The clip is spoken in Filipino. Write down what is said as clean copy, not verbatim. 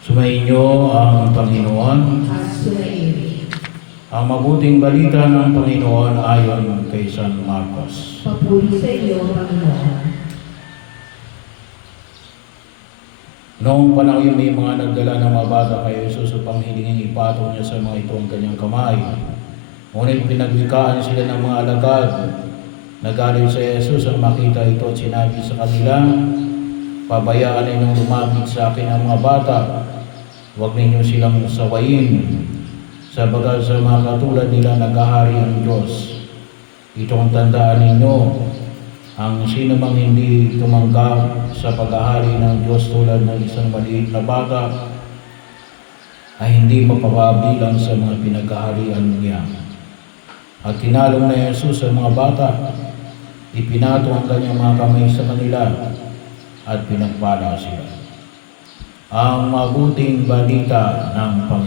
Sumainyo ang Panginoon. at sumainyo. Ang mabuting balita ng Panginoon ayon kay San Marcos. Papuri sa iyo, Panginoon. Noong panahon yun, may mga nagdala ng mga bata kay Jesus upang hilingin ipatong niya sa mga ito ang kanyang kamay. Ngunit pinagwikaan sila ng mga alagad. Nagalit sa Jesus ang makita ito at sinabi sa kanila, "Pabayaan ninyong lumapit sa akin ang mga bata. Huwag ninyo silang sawayin. Sabagat sa mga katulad nila naghahari ang Diyos. Ito ang tandaan ninyo, ang sino mang hindi tumanggap sa paghahari ng Diyos tulad ng isang maliit na bata ay hindi mapapabilang sa mga pinaghaharian niya." At tinalong na Jesus ang mga bata, ipinato ang kanyang mga kamay sa kanila at pinagpala sila. Ang mabuting balita ng Panginoon.